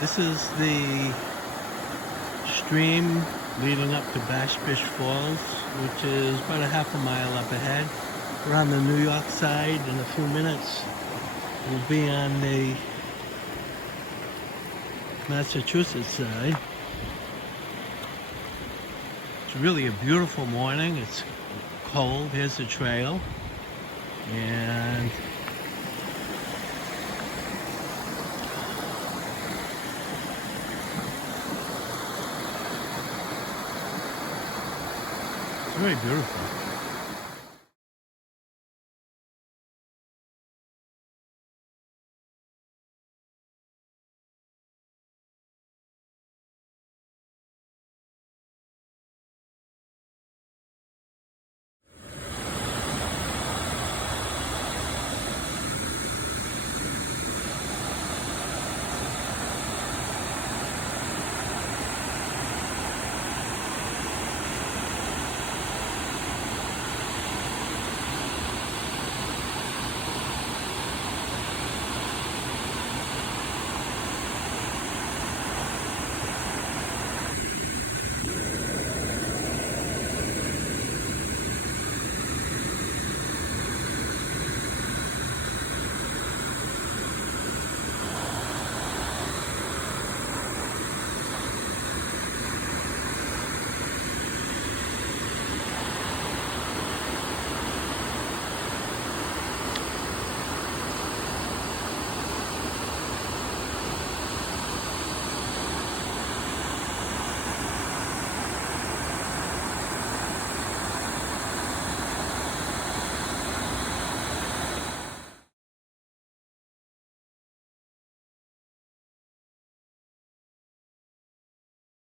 This is the stream leading up to Bass Fish Falls, which is about a half a mile up ahead. We're on the New York side. In a few minutes, we'll be on the Massachusetts side. It's really a beautiful morning. It's cold. Here's the trail. And it's very beautiful.